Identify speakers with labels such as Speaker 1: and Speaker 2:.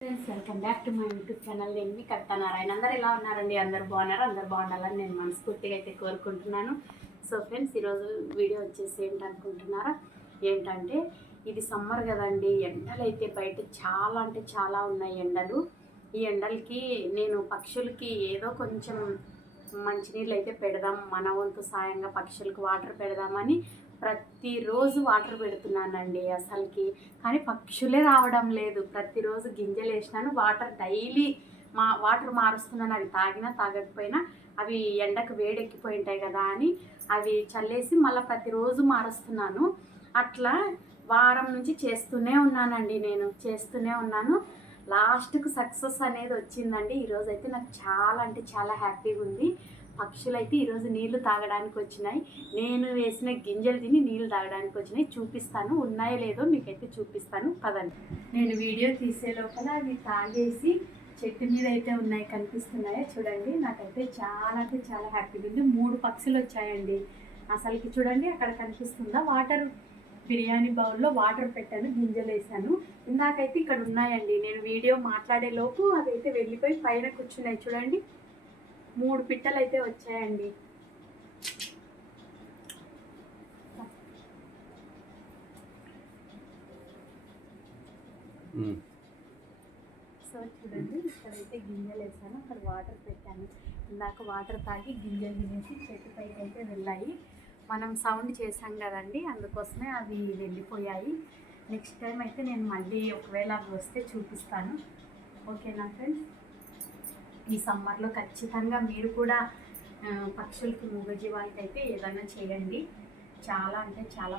Speaker 1: Friends welcome back to my YouTube channel నేను మీ కవిత నారాయణ. అందరు ఎలా ఉన్నారండి? అందరు బాగున్నారు? అందరు బాగుండాలని నేను మనస్ఫూర్తిగా అయితే కోరుకుంటున్నాను. సో ఫ్రెండ్స్ ఈరోజు వీడియో వచ్చేసి ఏంటనుకుంటున్నారా? ఏంటంటే ఇది సమ్మర్ కదండి. ఎండలు అయితే బయట చాలా అంటే చాలా ఉన్నాయి ఎండలు. ఈ ఎండలకి నేను పక్షులకి ఏదో కొంచెం మంచినీళ్ళు అయితే పెడదాం మన వంతు సాయంగా పక్షులకు వాటర్ పెడదామని ప్రతిరోజు వాటర్ పెడుతున్నానండి అసలుకి. కానీ పక్షులే రావడం లేదు. ప్రతిరోజు గింజలు వేసినాను వాటర్ డైలీ మా వాటర్ మారుస్తున్నాను. అవి తాగినా తాగకపోయినా అవి ఎండకు వేడెక్కిపోయి ఉంటాయి కదా అని అవి చల్లేసి మళ్ళీ ప్రతిరోజు మారుస్తున్నాను. అట్లా వారం నుంచి చేస్తూనే ఉన్నానండి నేను చేస్తూనే ఉన్నాను. లాస్ట్కు సక్సెస్ అనేది వచ్చిందండి. ఈరోజు అయితే నాకు చాలా అంటే చాలా హ్యాపీగా ఉంది. పక్షులు అయితే ఈరోజు నీళ్ళు తాగడానికి వచ్చినాయి. నేను వేసిన గింజలు తిని నీళ్ళు తాగడానికి వచ్చినాయి. చూపిస్తాను. ఉన్నాయో లేదో మీకైతే చూపిస్తాను. పదండి. నేను వీడియో తీసే లోపల అవి తాగేసి చెట్టు మీద అయితే ఉన్నాయి కనిపిస్తున్నాయో చూడండి. నాకైతే చాలా అంటే చాలా హ్యాపీగా ఉంది. మూడు పక్షులు వచ్చాయండి. అసలుకి చూడండి అక్కడ కనిపిస్తుందా? వాటర్. బిర్యానీ బౌల్లో వాటర్ పెట్టాను గింజలు వేసాను. ఇందాకైతే ఇక్కడ ఉన్నాయండి. నేను వీడియో మాట్లాడే లోపు అదైతే వెళ్ళిపోయి పైన కూర్చున్నాయి. చూడండి. మూడు పిట్టలు అయితే వచ్చాయండి. సో చూడండి ఇక్కడైతే గింజలు వేసాను. అక్కడ వాటర్ పెట్టాను. ఇందాక వాటర్ తాగి గింజలు తినేసి చెట్టు పైకి అయితే వెళ్ళాయి. మనం సౌండ్ చేసాం కదండి అందుకోసమే అవి వెళ్ళిపోయాయి. నెక్స్ట్ టైం అయితే నేను మళ్ళీ ఒకవేళ అవి వస్తే చూపిస్తాను. ఓకేనా ఫ్రెండ్స్ ఈ సమ్మర్లో ఖచ్చితంగా మీరు కూడా పక్షులకు పక్షులకి మూగజీవాలకి అయితే ఏదైనా చేయండి. చాలా అంటే చాలా